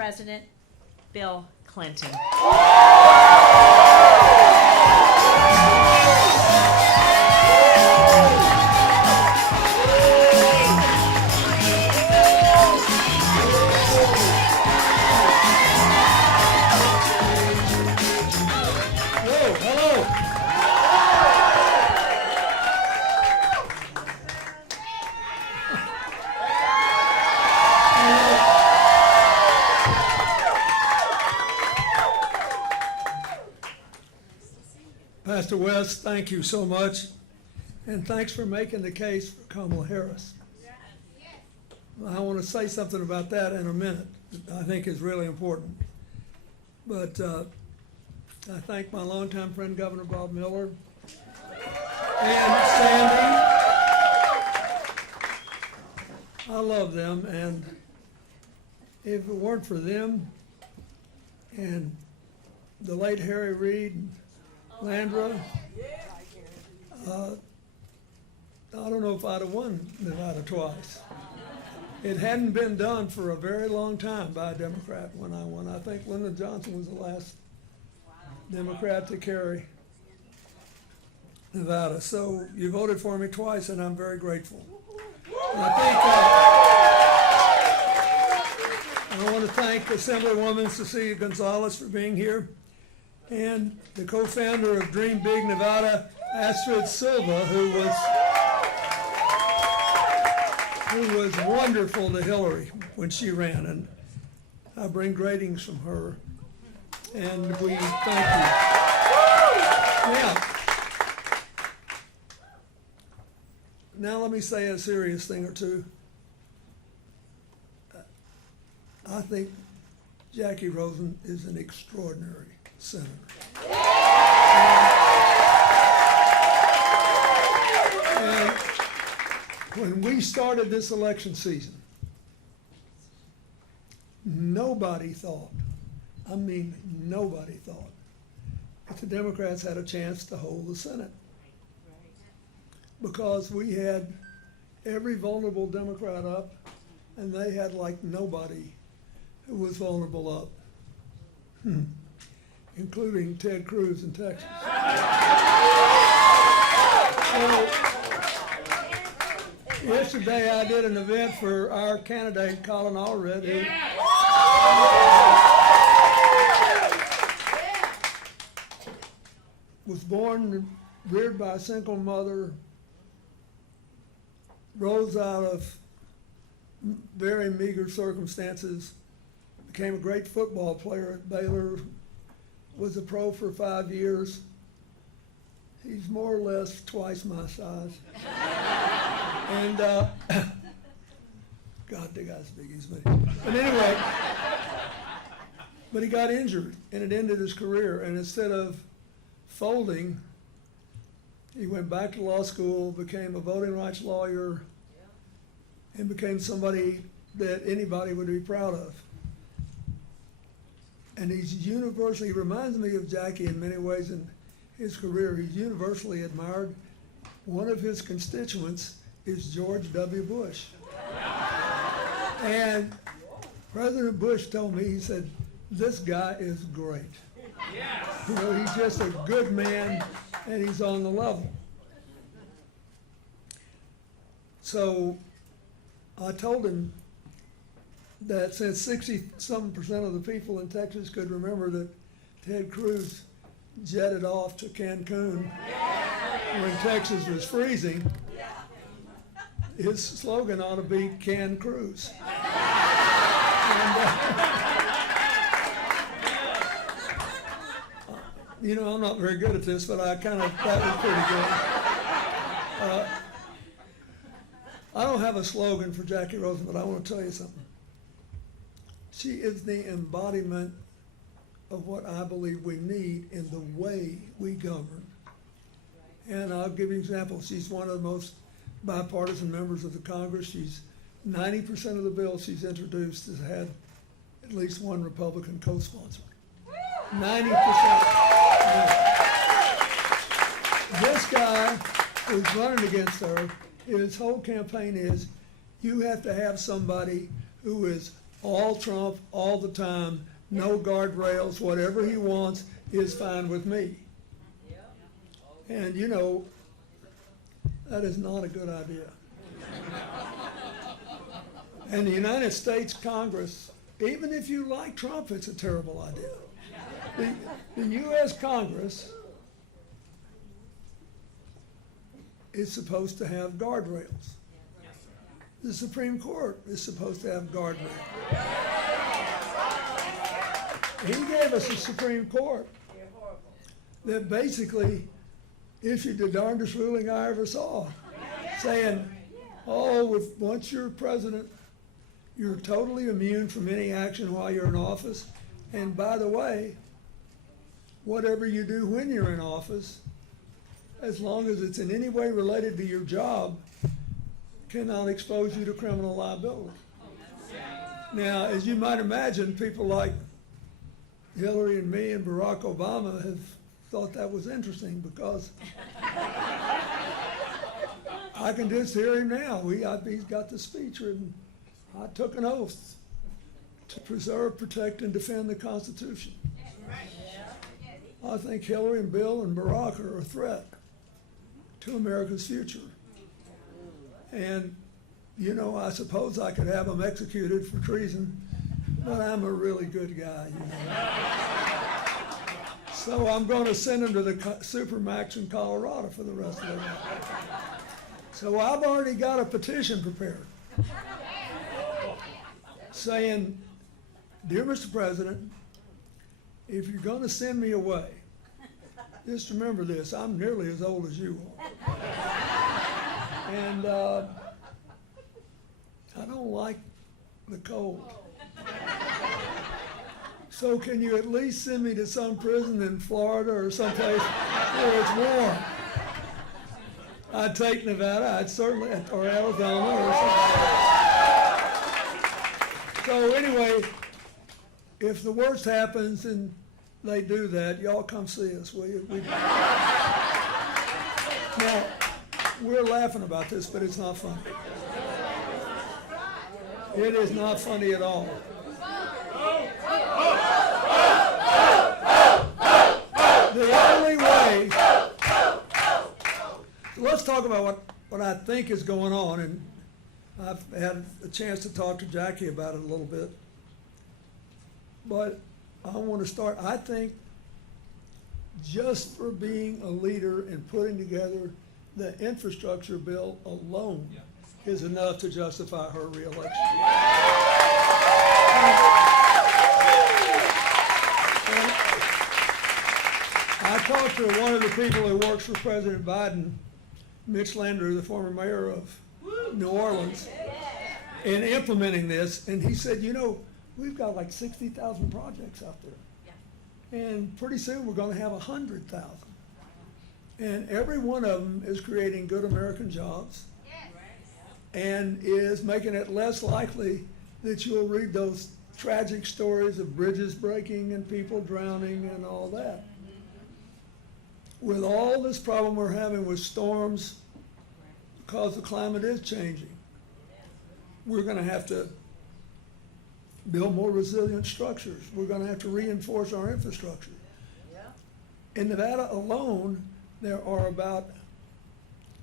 President Bill Clinton. Pastor West, thank you so much, and thanks for making the case for Kamala Harris. I want to say something about that in a minute that I think is really important. But I thank my longtime friend, Governor Bob Miller, and Sandy. I love them, and if it weren't for them and the late Harry Reid, Landra, I don't know if I'd have won Nevada twice. It hadn't been done for a very long time by a Democrat when I won. I think Lyndon Johnson was the last Democrat to carry Nevada. So you voted for me twice, and I'm very grateful. And I want to thank Assemblywoman Cecilia Gonzalez for being here, and the co-founder of Dream Big Nevada, Astrid Silva, who was wonderful to Hillary when she ran, and I bring greetings from her, and we thank you. Now let me say a serious thing or two. I think Jackie Rosen is an extraordinary senator. And when we started this election season, nobody thought, I mean nobody thought, that the Democrats had a chance to hold the Senate. Because we had every vulnerable Democrat up, and they had like nobody who was vulnerable up. Including Ted Cruz in Texas. So, yesterday I did an event for our candidate, Colin Allred, who was born and reared by a single mother, rose out of very meager circumstances, became a great football player at Baylor, was a pro for 5 years. He's more or less twice my size. And, God, the guy's big as me. But anyway, but he got injured, and it ended his career. And instead of folding, he went back to law school, became a voting rights lawyer, and became somebody that anybody would be proud of. And he's universally, he reminds me of Jackie in many ways in his career. He's universally admired. One of his constituents is George W. Bush. And President Bush told me, he said, this guy is great. You know, he's just a good man, and he's on the level. So I told him that since 60-some% of the people in Texas could remember that Ted Cruz jetted off to Cancun when Texas was freezing, his slogan ought to be Can Cruz. You know, I'm not very good at this, but that was pretty good. I don't have a slogan for Jackie Rosen, but I want to tell you something. She is the embodiment of what I believe we need in the way we govern. And I'll give you an example. She's one of the most bipartisan members of the Congress. She's 90% of the bills she's introduced has had at least one Republican co-sponsor. 90%. This guy who's running against her, his whole campaign is, you have to have somebody who is all Trump, all the time, no guardrails, whatever he wants is fine with me. And you know, that is not a good idea. And the United States Congress, even if you like Trump, it's a terrible idea. The U.S. Congress is supposed to have guardrails. The Supreme Court is supposed to have guardrails. He gave us a Supreme Court that basically issued the darndest ruling I ever saw, saying, oh, once you're president, you're totally immune from any action while you're in office. And by the way, whatever you do when you're in office, as long as it's in any way related to your job, cannot expose you to criminal liability. Now, as you might imagine, people like Hillary and me and Barack Obama have thought that was interesting because I can just hear him now. He's got the speech written. I took an oath to preserve, protect, and defend the Constitution. I think Hillary and Bill and Barack are a threat to America's future. And, you know, I suppose I could have them executed for treason, but I'm a really good guy, you know. So I'm going to send them to the Supermax in Colorado for the rest of their life. So I've already got a petition prepared saying, dear Mr. President, if you're going to send me away, just remember this, I'm nearly as old as you are. And I don't like the cold. So can you at least send me to some prison in Florida or someplace where it's warm? I'd take Nevada, I'd certainly, or Arizona or something. So anyway, if the worst happens and they do that, y'all come see us, will you? Now, we're laughing about this, but it's not funny. It is not funny at all. The only way, let's talk about what I think is going on, and I've had a chance to talk to Jackie about it a little bit. But I want to start, I think, just for being a leader and putting together the infrastructure bill alone is enough to justify her reelection. And I talked to one of the people who works for President Biden, Mitch Landrieu, the former mayor of New Orleans, in implementing this, and he said, you know, we've got like 60,000 projects out there. And pretty soon we're going to have 100,000. And every one of them is creating good American jobs and is making it less likely that you'll read those tragic stories of bridges breaking and people drowning and all that. With all this problem we're having with storms, because the climate is changing, we're going to have to build more resilient structures. We're going to have to reinforce our infrastructure. In Nevada alone, there are about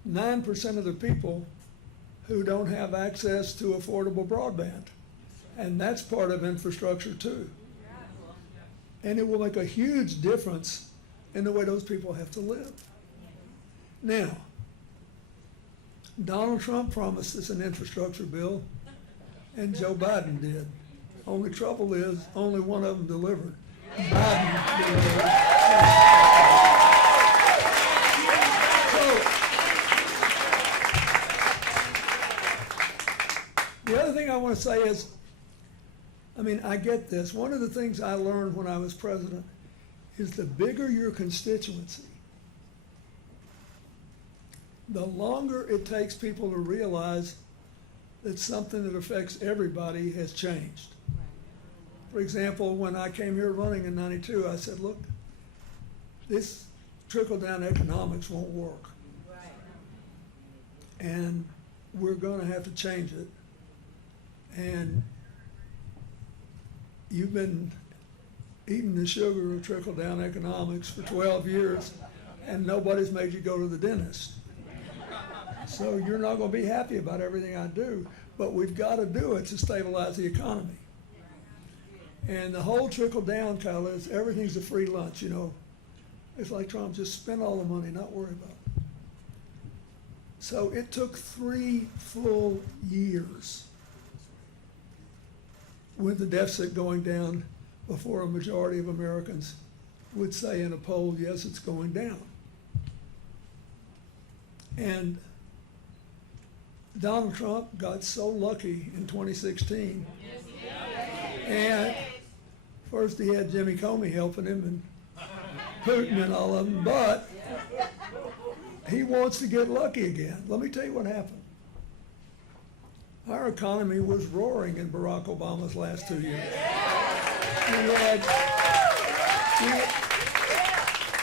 9% of the people who don't have access to affordable broadband. And that's part of infrastructure too. And it will make a huge difference in the way those people have to live. Now, Donald Trump promised us an infrastructure bill, and Joe Biden did. Only trouble is, only one of them delivered. Biden delivered. The other thing I want to say is, I mean, I get this. One of the things I learned when I was president is the bigger your constituency, the longer it takes people to realize that something that affects everybody has changed. For example, when I came here running in '92, I said, look, this trickle-down economics won't work. And we're going to have to change it. And you've been eating the sugar of trickle-down economics for 12 years, and nobody's made you go to the dentist. So you're not going to be happy about everything I do, but we've got to do it to stabilize the economy. And the whole trickle-down, Kyle, is everything's a free lunch, you know. It's like Trump, just spend all the money, not worry about it. So it took 3 full years with the deficit going down before a majority of Americans would say in a poll, yes, it's going down. And Donald Trump got so lucky in 2016. And first he had Jimmy Comey helping him and Putin and all of them, but he wants to get lucky again. Let me tell you what happened. Our economy was roaring in Barack Obama's last 2 years.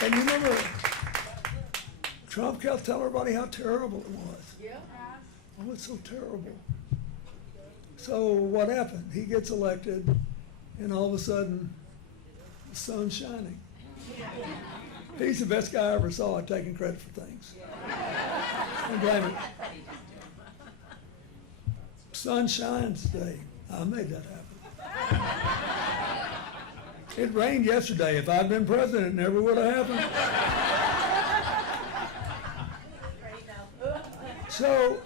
And you remember, Trump kept telling everybody how terrible it was. Oh, it's so terrible. So what happened? He gets elected, and all of a sudden, the sun's shining. He's the best guy I ever saw at taking credit for things. Don't blame him. Sun shines today. I made that happen. It rained yesterday. If I'd been president, it never would have happened. So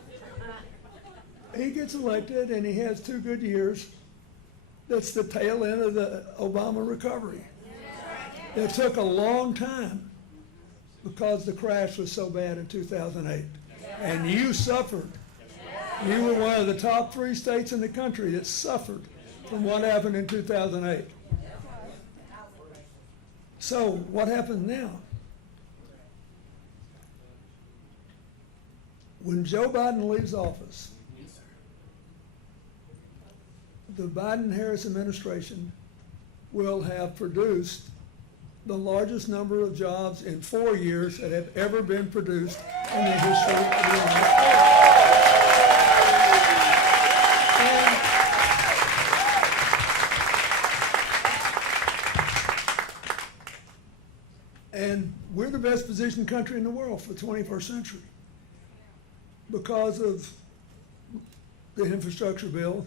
he gets elected, and he has 2 good years. That's the tail end of the Obama recovery. It took a long time because the crash was so bad in 2008. And you suffered. You were one of the top 3 states in the country that suffered from what happened in 2008. So what happens now? When Joe Biden leaves office, the Biden-Harris administration will have produced the largest number of jobs in 4 years that have ever been produced in the history of the United States. And we're the best positioned country in the world for the 21st century because of the infrastructure bill,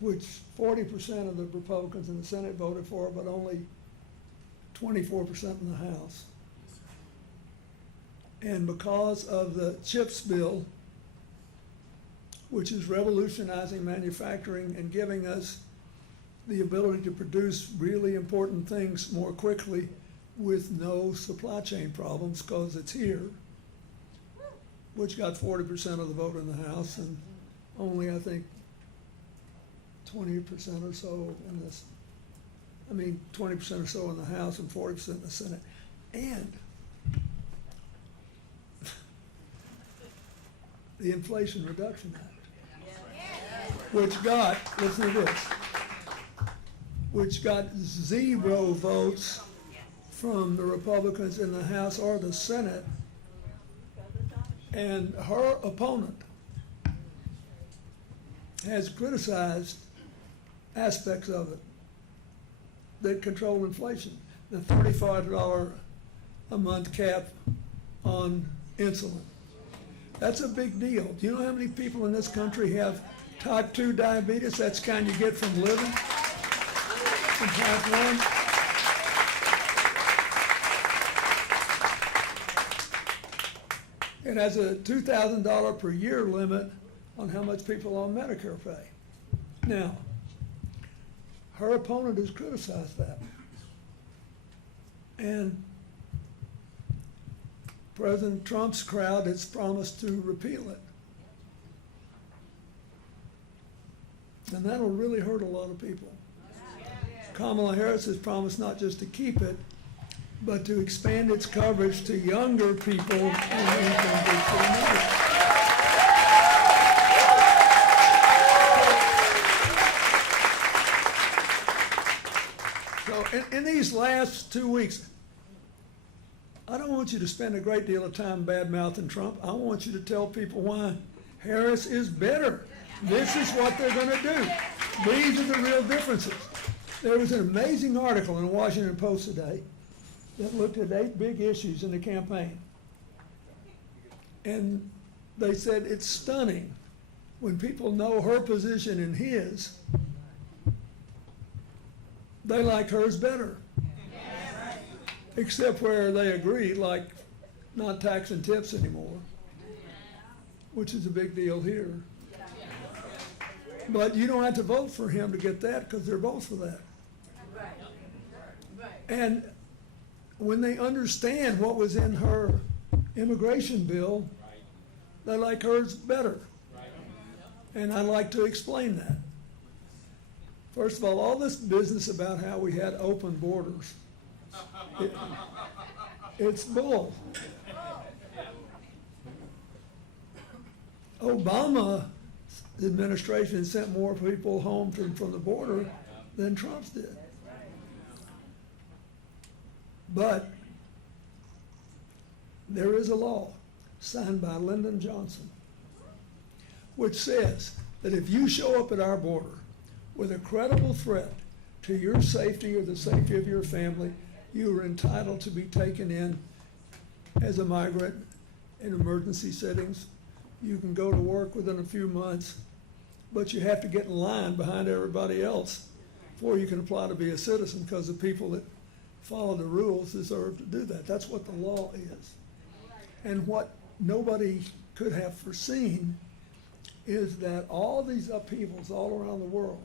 which 40% of the Republicans in the Senate voted for, but only 24% in the House. And because of the CHIPS bill, which is revolutionizing manufacturing and giving us the ability to produce really important things more quickly with no supply chain problems because it's here, which got 40% of the vote in the House and only, I think, 20% or so in this. 20% or so in the House and 40% in the Senate. And the Inflation Reduction Act, which got, listen to this, which got 0 votes from the Republicans in the House or the Senate, and her opponent has criticized aspects of it that control inflation. The $35 a month cap on insulin. That's a big deal. Do you know how many people in this country have type 2 diabetes? That's the kind you get from living. From type 1. It has a $2,000 per year limit on how much people on Medicare pay. Now, her opponent has criticized that. And President Trump's crowd has promised to repeal it. And that'll really hurt a lot of people. Kamala Harris has promised not just to keep it, but to expand its coverage to younger people in the income groups that are not. In these last 2 weeks, I don't want you to spend a great deal of time bad-mouthing Trump. I want you to tell people why Harris is better. This is what they're going to do. These are the real differences. There was an amazing article in the Washington Post today that looked at 8 big issues in the campaign. And they said it's stunning when people know her position and his, they liked hers better. Except where they agree, like not taxing tips anymore, which is a big deal here. But you don't have to vote for him to get that because they're both for that. And when they understand what was in her immigration bill, they like hers better. And I'd like to explain that. First of all this business about how we had open borders, it's bull. Obama's administration sent more people home from the border than Trump's did. But there is a law signed by Lyndon Johnson which says that if you show up at our border with a credible threat to your safety or the safety of your family, you are entitled to be taken in as a migrant in emergency settings. You can go to work within a few months, but you have to get in line behind everybody else before you can apply to be a citizen, because the people that follow the rules deserve to do that. That's what the law is. And what nobody could have foreseen is that all these upheavals all around the world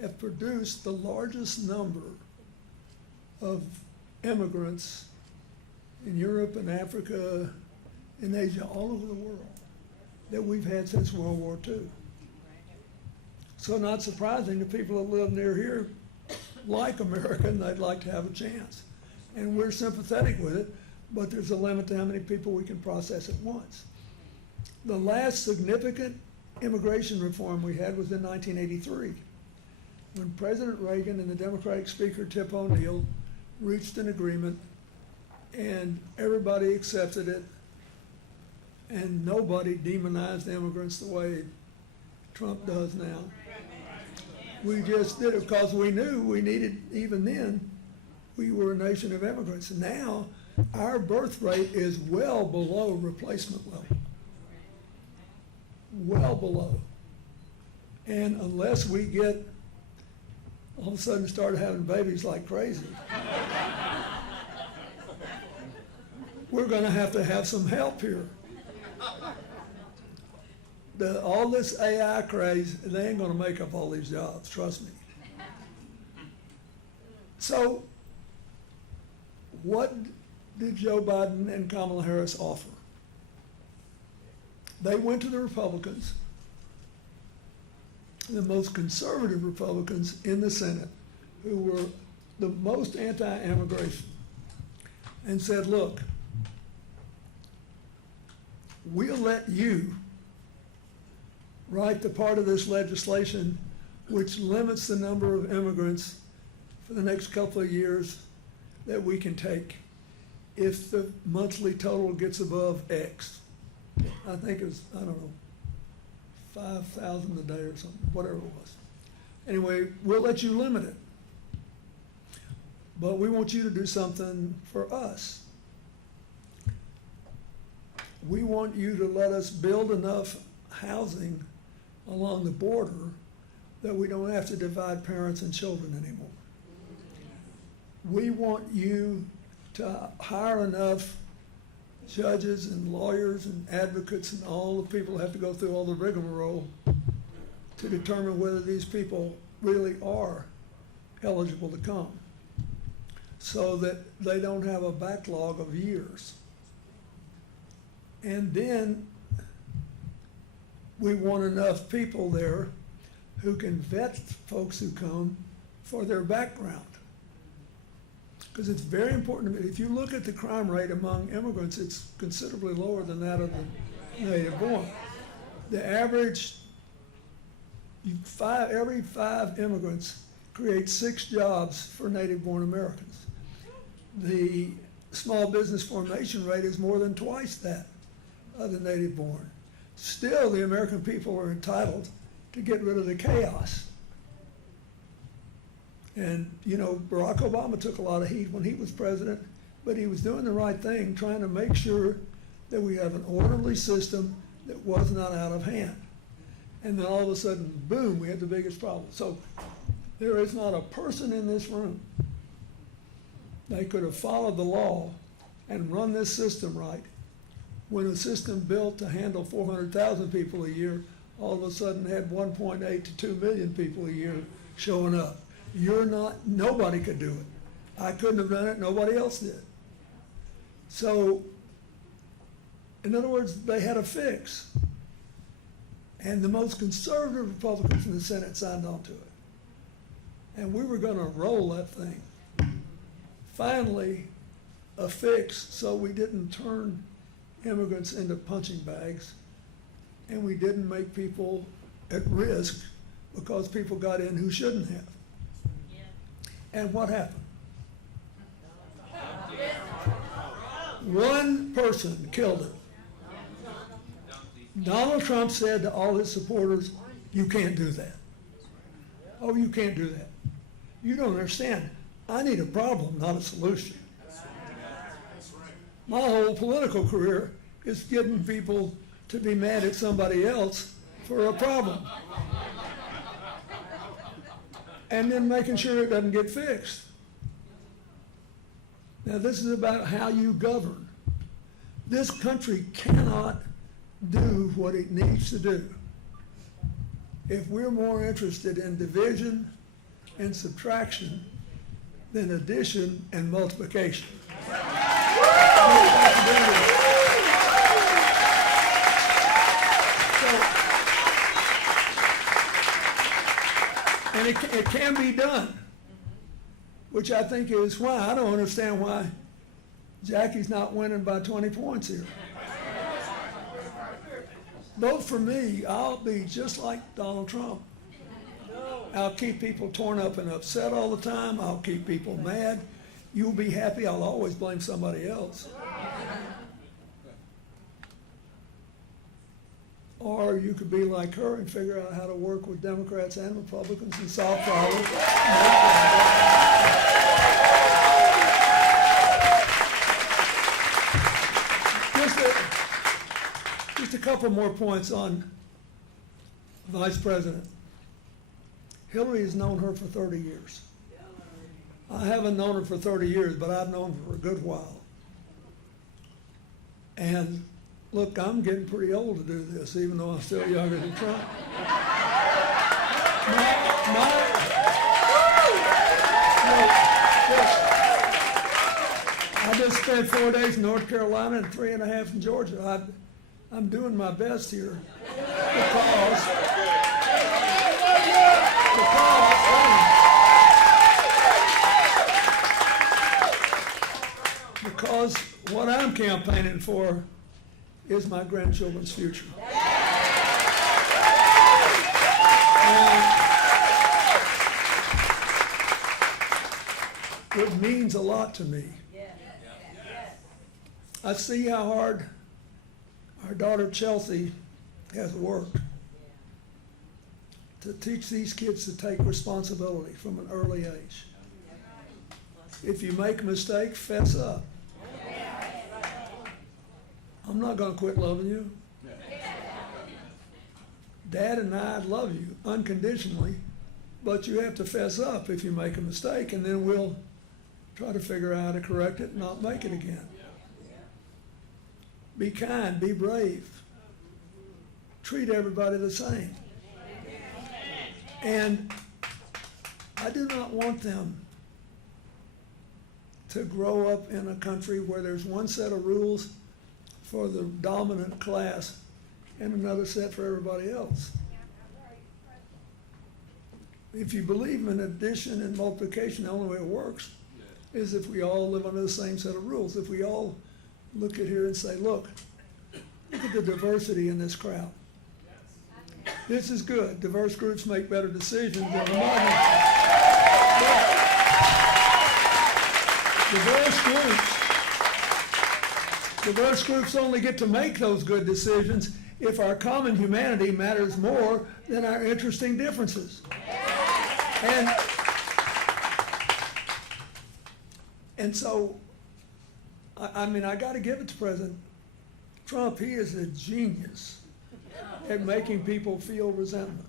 have produced the largest number of immigrants in Europe and Africa and Asia, all over the world, that we've had since World War II. So not surprising, the people that live near here like America and they'd like to have a chance. And we're sympathetic with it, but there's a limit to how many people we can process at once. The last significant immigration reform we had was in 1983, when President Reagan and the Democratic Speaker Tip O'Neill reached an agreement and everybody accepted it, and nobody demonized immigrants the way Trump does now. We just did it because we knew we needed, even then, we were a nation of immigrants. Now, our birth rate is well below replacement level. Well below. And unless we get, all of a sudden start having babies like crazy, we're going to have some help here. All this AI craze, they ain't going to make up all these jobs, trust me. So, what did Joe Biden and Kamala Harris offer? They went to the Republicans, the most conservative Republicans in the Senate, who were the most anti-immigration, and said, look, we'll let you write the part of this legislation which limits the number of immigrants for the next couple of years that we can take if the monthly total gets above X. I think it was, I don't know, 5,000 a day or something, whatever it was. Anyway, we'll let you limit it. But we want you to do something for us. We want you to let us build enough housing along the border that we don't have to divide parents and children anymore. We want you to hire enough judges and lawyers and advocates and all the people who have to go through all the rigmarole to determine whether these people really are eligible to come, so that they don't have a backlog of years. And then we want enough people there who can vet folks who come for their background. Because it's very important to me. If you look at the crime rate among immigrants, it's considerably lower than that of the native born. The average, every 5 immigrants creates 6 jobs for native born Americans. The small business formation rate is more than twice that of the native born. Still, the American people are entitled to get rid of the chaos And, you know, Barack Obama took a lot of heat when he was president, but he was doing the right thing, trying to make sure that we have an orderly system that was not out of hand. And then all of a sudden, boom, we had the biggest problem. So there is not a person in this room that could have followed the law and run this system right when a system built to handle 400,000 people a year all of a sudden had 1.8 to 2 million people a year showing up. Nobody could do it. I couldn't have done it, nobody else did. So, in other words, they had a fix. And the most conservative Republicans in the Senate signed on to it. And we were gonna roll that thing. Finally, a fix so we didn't turn immigrants into punching bags, and we didn't make people at risk because people got in who shouldn't have. And what happened? One person killed it. Donald Trump said to all his supporters, "You can't do that." Oh, you can't do that. You don't understand. I need a problem, not a solution. My whole political career is getting people to be mad at somebody else for a problem. And then making sure it doesn't get fixed. Now, this is about how you govern. This country cannot do what it needs to do if we're more interested in division and subtraction than addition and multiplication. And it can be done, which I think is why I don't understand why Jackie's not winning by 20 points here. Vote for me, I'll be just like Donald Trump. I'll keep people torn up and upset all the time. I'll keep people mad. You'll be happy. I'll always blame somebody else. Or you could be like her and figure out how to work with Democrats and Republicans and solve problems. Just a couple more points on Vice President. Hillary has known her for 30 years. I haven't known her for 30 years, but I've known her for a good while. And look, I'm getting pretty old to do this, even though I'm still younger than Trump. I just spent 4 days in North Carolina and 3.5 in Georgia. I'm doing my best here because what I'm campaigning for is my grandchildren's future. And it means a lot to me. I see how hard our daughter Chelsea has worked to teach these kids to take responsibility from an early age. If you make a mistake, fess up. I'm not going to quit loving you. Dad and I love you unconditionally, but you have to fess up if you make a mistake, and then we'll try to figure out how to correct it and not make it again. Be kind, be brave. Treat everybody the same. And I do not want them to grow up in a country where there's one set of rules for the dominant class and another set for everybody else. If you believe in addition and multiplication, the only way it works is if we all live under the same set of rules. If we all look at here and say, look at the diversity in this crowd. This is good. Diverse groups make better decisions than the minority. Diverse groups only get to make those good decisions if our common humanity matters more than our interesting differences. And And so, I mean, I got to give it to President Trump. He is a genius at making people feel resentment.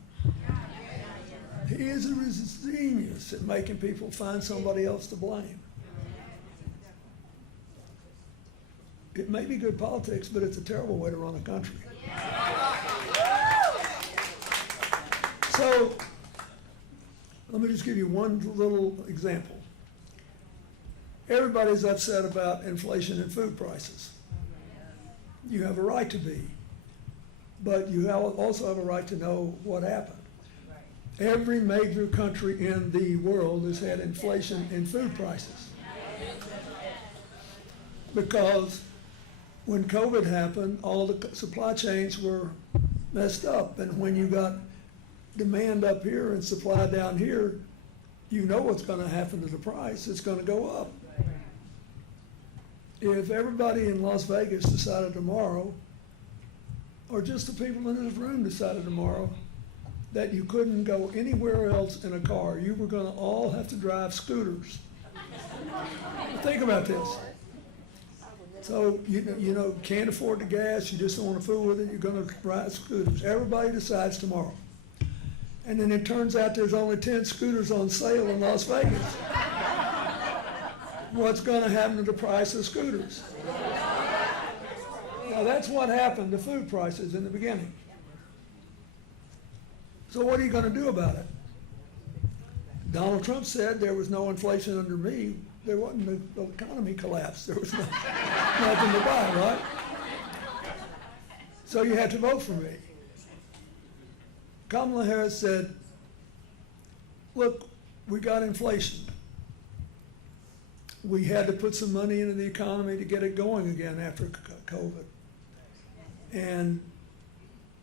He is a genius at making people find somebody else to blame. It may be good politics, but it's a terrible way to run a country. So, let me just give you one little example. Everybody's upset about inflation in food prices. You have a right to be, but you also have a right to know what happened. Every major country in the world has had inflation in food prices. Because when COVID happened, all the supply chains were messed up. And when you got demand up here and supply down here, you know what's going to happen to the price. It's going to go up. If everybody in Las Vegas decided tomorrow, or just the people in this room decided tomorrow, that you couldn't go anywhere else in a car, you were going to all have to drive scooters. Think about this. So, you know, can't afford the gas, you just don't want to fool with it, you're going to ride scooters. Everybody decides tomorrow. And then it turns out there's only 10 scooters on sale in Las Vegas. What's going to happen to the price of scooters? Now, that's what happened to food prices in the beginning. So what are you going to do about it? Donald Trump said there was no inflation under me. There wasn't, the economy collapsed. There was nothing to buy, right? So you had to vote for me. Kamala Harris said, look, we got inflation. We had to put some money into the economy to get it going again after COVID. And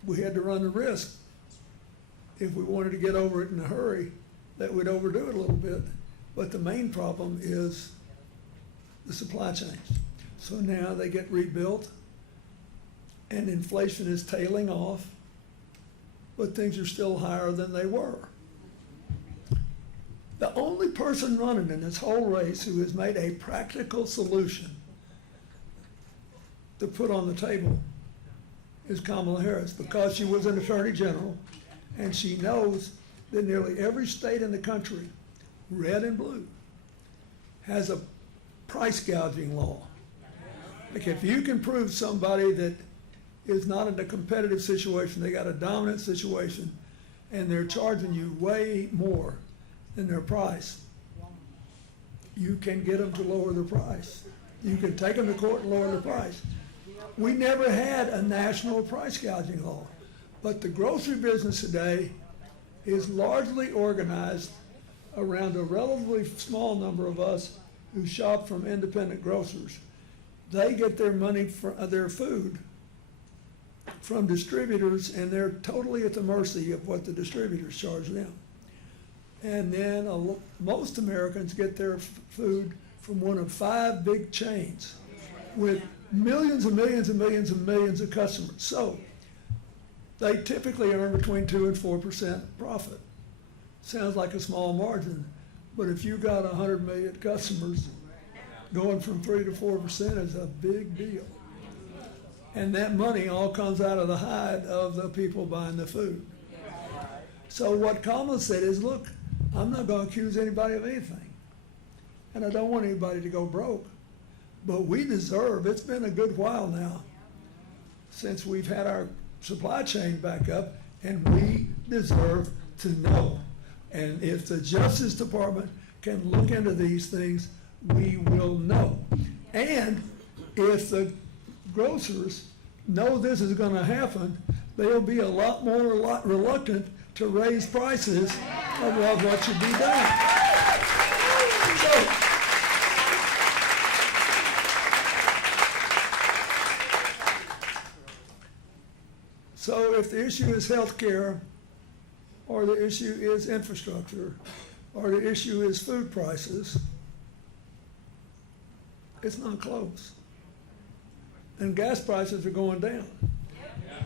we had to run the risk, if we wanted to get over it in a hurry, that we'd overdo it a little bit. But the main problem is the supply chains. So now they get rebuilt and inflation is tailing off, but things are still higher than they were. The only person running in this whole race who has made a practical solution to put on the table is Kamala Harris, because she was an attorney general and she knows that nearly every state in the country, red and blue, has a price gouging law. Like if you can prove somebody that is not in a competitive situation, they got a dominant situation, and they're charging you way more than their price, you can get them to lower the price. You can take them to court and lower the price. We never had a national price gouging law, but the grocery business today is largely organized around a relatively small number of us who shop from independent grocers. They get their money for their food from distributors, and they're totally at the mercy of what the distributors charge them. And then most Americans get their food from one of 5 big chains with millions and millions and millions and millions of customers. So they typically earn between 2% and 4% profit. Sounds like a small margin, but if you got 100 million customers, going from 3 to 4% is a big deal. And that money all comes out of the hide of the people buying the food. So what Kamala said is, look, I'm not going to accuse anybody of anything. And I don't want anybody to go broke. But we deserve, it's been a good while now since we've had our supply chain back up, and we deserve to know. And if the Justice Department can look into these things, we will know. And if the grocers know this is going to happen, they'll be a lot more reluctant to raise prices of what should be done. So if the issue is health care, or the issue is infrastructure, or the issue is food prices, it's not close. And gas prices are going down.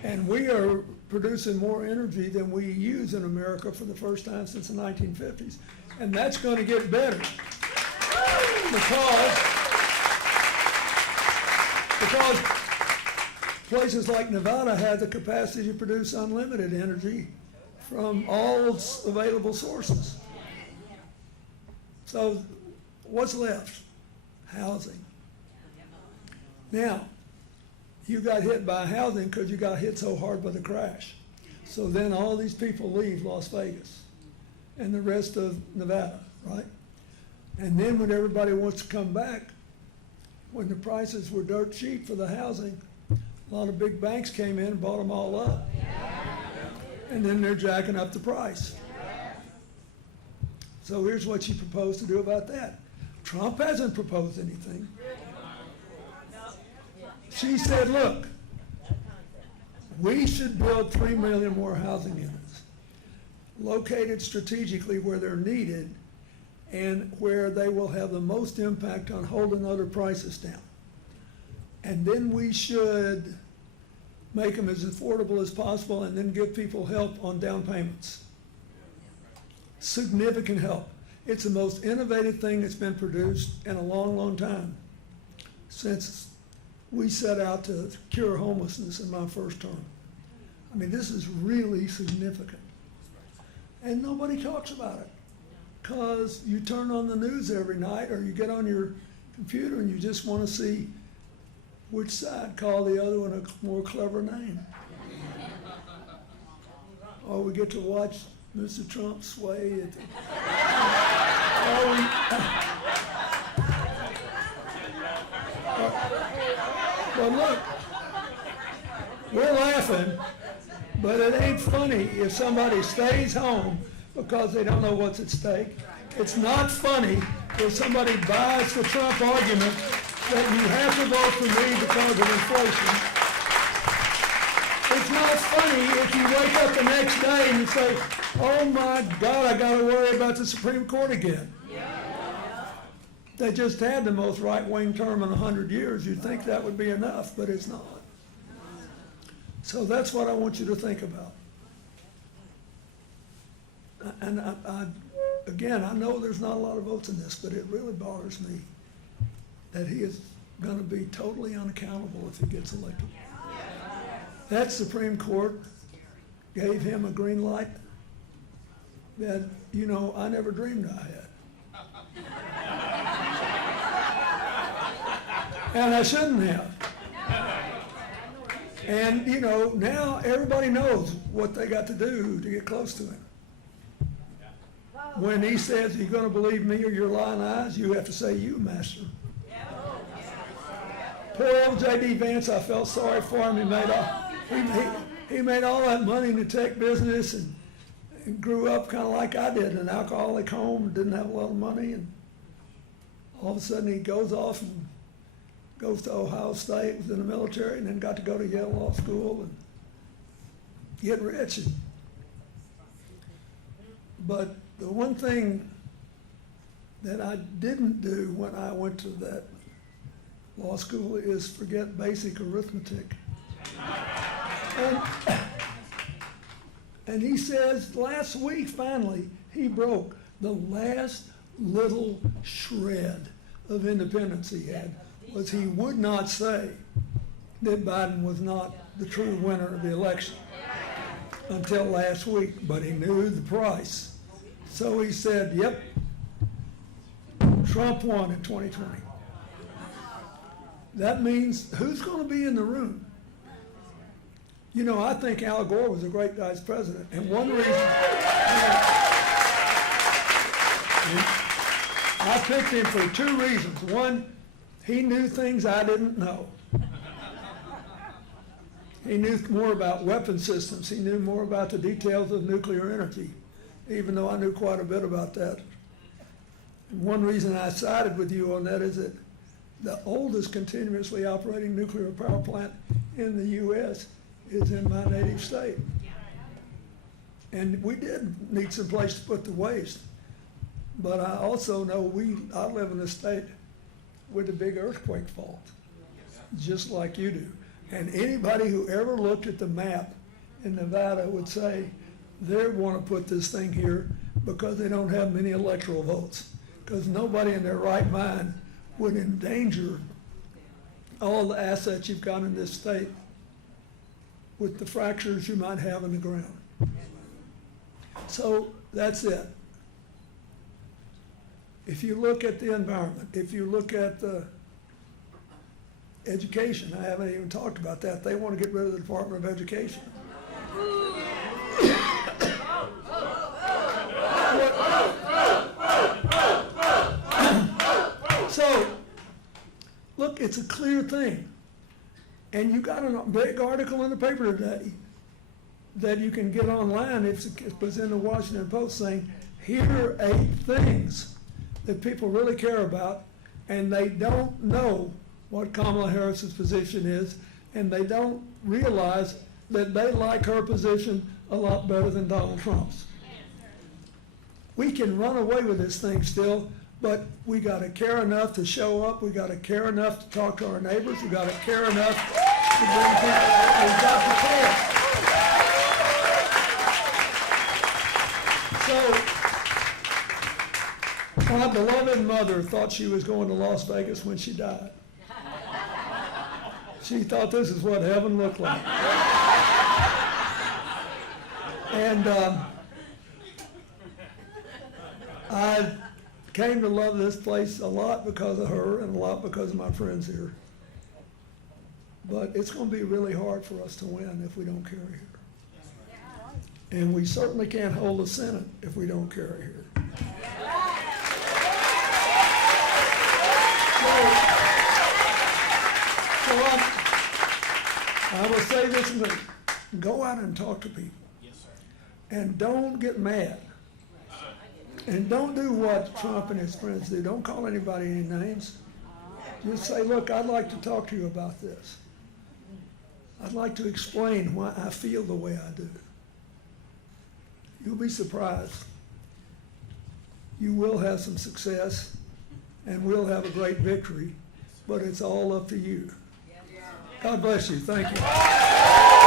And we are producing more energy than we use in America for the first time since the 1950s. And that's going to get better. Because places like Nevada have the capacity to produce unlimited energy from all available sources. So what's left? Housing. Now, you got hit by housing because you got hit so hard by the crash. So then all these people leave Las Vegas and the rest of Nevada, right? And then when everybody wants to come back, when the prices were dirt cheap for the housing, a lot of big banks came in and bought them all up. And then they're jacking up the price. So here's what she proposed to do about that. Trump hasn't proposed anything. She said, look, we should build 3 million more housing units, located strategically where they're needed and where they will have the most impact on holding other prices down. And then we should make them as affordable as possible and then give people help on down payments. Significant help. It's the most innovative thing that's been produced in a long, long time since we set out to cure homelessness in my first term. I mean, this is really significant. And nobody talks about it because you turn on the news every night or you get on your computer and you just want to see which side call the other one a more clever name. Or we get to watch Mr. Trump sway at the, but look, we're laughing, but it ain't funny if somebody stays home because they don't know what's at stake. It's not funny if somebody buys the Trump argument that you have to vote for me because of inflation. It's not funny if you wake up the next day and you say, oh my God, I got to worry about the Supreme Court again. They just had the most right-wing term in 100 years. You'd think that would be enough, but it's not. So that's what I want you to think about. And again, I know there's not a lot of votes in this, but it really bothers me that he is going to be totally unaccountable if he gets elected. That Supreme Court gave him a green light that, you know, I never dreamed I had. And I shouldn't have. And, you know, now everybody knows what they got to do to get close to him. When he says, you're going to believe me or your lying eyes, you have to say, you, master. Poor old J.D. Vance, I felt sorry for him. He made all that money in the tech business and grew up kind of like I did in an alcoholic home and didn't have a lot of money. And all of a sudden he goes off and goes to Ohio State, was in the military, and then got to go to Yale Law School and get rich. But the one thing that I didn't do when I went to that law school is forget basic arithmetic. And he says last week, finally, he broke the last little shred of independence he had, was he would not say that Biden was not the true winner of the election until last week, but he knew the price. So he said, yep, Trump won in 2020. That means who's going to be in the room? You know, I think Al Gore was a great vice president. And one reason I picked him for two reasons. One, he knew things I didn't know. He knew more about weapon systems. He knew more about the details of nuclear energy, even though I knew quite a bit about that. And one reason I sided with you on that is that the oldest continuously operating nuclear power plant in the U.S. is in my native state. And we did need some place to put the waste. But I also know I live in a state with a big earthquake fault, just like you do. And anybody who ever looked at the map in Nevada would say they want to put this thing here because they don't have many electoral votes. because nobody in their right mind would endanger all the assets you've got in this state with the fractures you might have in the ground. So that's it. If you look at the environment, if you look at the education, I haven't even talked about that. They want to get rid of the Department of Education. So, look, it's a clear thing. And you got a big article in the paper today that you can get online. It was in the Washington Post saying, here are 8 things that people really care about, and they don't know what Kamala Harris's position is, and they don't realize that they like her position a lot better than Donald Trump's. We can run away with this thing still, but we got to care enough to show up. We got to care enough to talk to our neighbors. We got to care enough to bring people. We've got to care. So, my beloved mother thought she was going to Las Vegas when she died. She thought this is what heaven looked like. And I came to love this place a lot because of her and a lot because of my friends here. But it's going to be really hard for us to win if we don't carry here. And we certainly can't hold the Senate if we don't carry here. So I will say this, go out and talk to people. Yes, sir. And don't get mad. And don't do what Trump and his friends do. Don't call anybody any names. Just say, look, I'd like to talk to you about this. I'd like to explain why I feel the way I do. You'll be surprised. You will have some success, and we'll have a great victory, but it's all up to you. God bless you. Thank you.